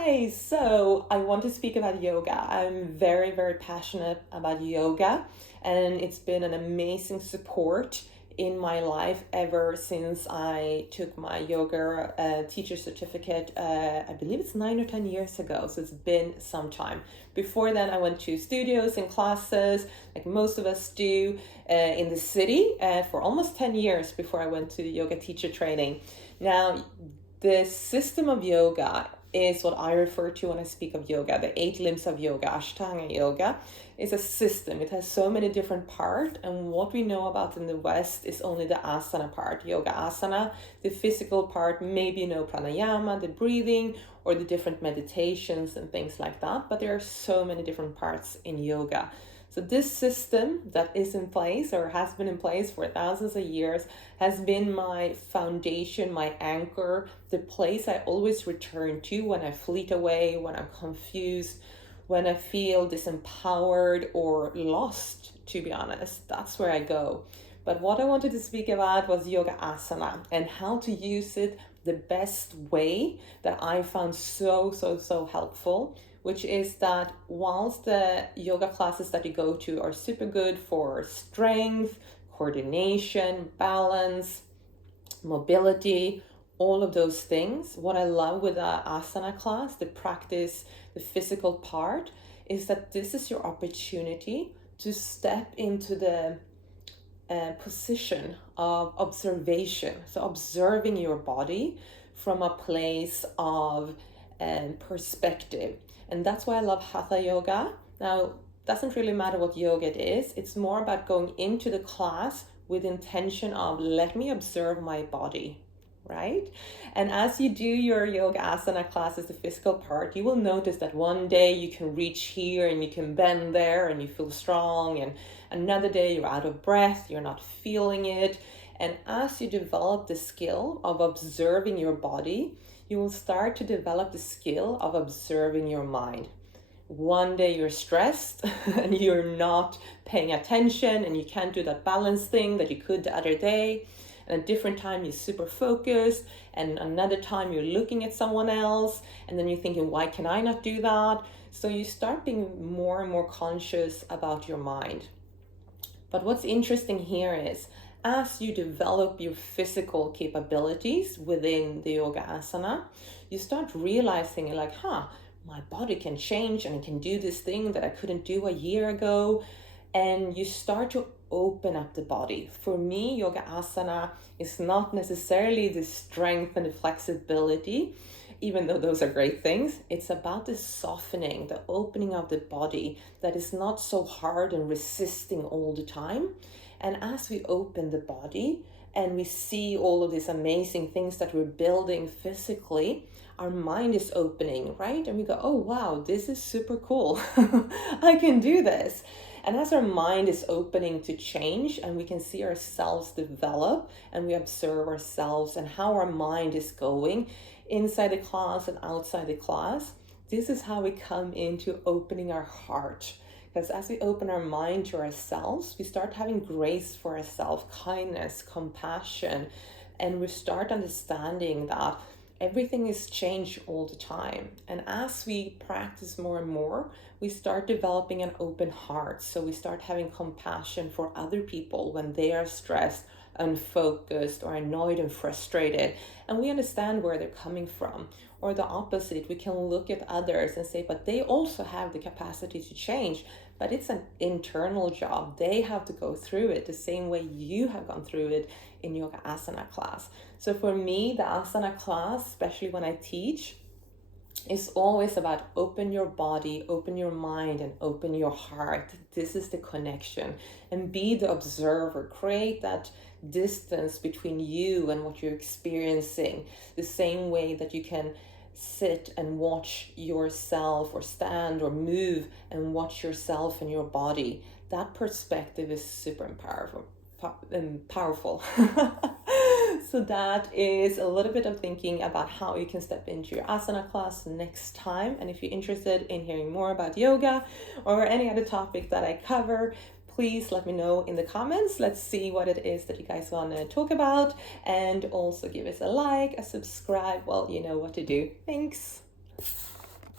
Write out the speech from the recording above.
Hi, so I want to speak about yoga. I'm very, very passionate about yoga, and it's been an amazing support in my life ever since I took my yoga teacher certificate. I believe it's 9 or 10 years ago, so it's been some time. Before then, I went to studios and classes, like most of us do, in the city for almost 10 years before I went to yoga teacher training. Now, the system of yoga is what I refer to when I speak of yoga. The 8 limbs of yoga, Ashtanga yoga, is a system. It has so many different parts, and what we know about in the West is only the asana part, yoga asana, the physical part, maybe pranayama, the breathing, or the different meditations and things like that. But there are so many different parts in yoga. So this system that is in place or has been in place for thousands of years has been my foundation, my anchor, the place I always return to when I fleet away, when I'm confused, when I feel disempowered or lost, to be honest. That's where I go. But what I wanted to speak about was yoga asana and how to use it the best way that I found so helpful, which is that whilst the yoga classes that you go to are super good for strength, coordination, balance, mobility, all of those things, what I love with the asana class, the practice, the physical part, is that this is your opportunity to step into the position of observation. So observing your body from a place of perspective. And that's why I love hatha yoga. Now, doesn't really matter what yoga it is. It's more about going into the class with intention of let me observe my body, right? And as you do your yoga asana classes, the physical part, you will notice that one day you can reach here and you can bend there and you feel strong, and another day you're out of breath, you're not feeling it. And as you develop the skill of observing your body, you will start to develop the skill of observing your mind. One day you're stressed and you're not paying attention and you can't do that balance thing that you could the other day. And a different time you're super focused, and another time you're looking at someone else, and then you're thinking, why can I not do that? So you start being more and more conscious about your mind. But what's interesting here is as you develop your physical capabilities within the yoga asana, you start realizing like, my body can change and I can do this thing that I couldn't do a year ago. And you start to open up the body. For me, yoga asana is not necessarily the strength and the flexibility, even though those are great things. It's about the softening, the opening of the body that is not so hard and resisting all the time. And as we open the body and we see all of these amazing things that we're building physically, our mind is opening, right? And we go, oh, wow, this is super cool. I can do this. And as our mind is opening to change and we can see ourselves develop and we observe ourselves and how our mind is going inside the class and outside the class, this is how we come into opening our heart. Because as we open our mind to ourselves, we start having grace for ourselves, kindness, compassion, and we start understanding that everything is changed all the time. And as we practice more and more, we start developing an open heart. So we start having compassion for other people when they are stressed, unfocused, or annoyed and frustrated. And we understand where they're coming from. Or the opposite, we can look at others and say, but they also have the capacity to change. But it's an internal job. They have to go through it the same way you have gone through it in yoga asana class. So for me, the asana class, especially when I teach, is always about open your body, open your mind, and open your heart. This is the connection. And be the observer. Create that distance between you and what you're experiencing. The same way that you can sit and watch yourself, or stand or move and watch yourself and your body. That perspective is super powerful. So that is a little bit of thinking about how you can step into your asana class next time. And if you're interested in hearing more about yoga or any other topic that I cover, please let me know in the comments. Let's see what it is that you guys want to talk about. And also give us a like, a subscribe. Well, you know what to do. Thanks.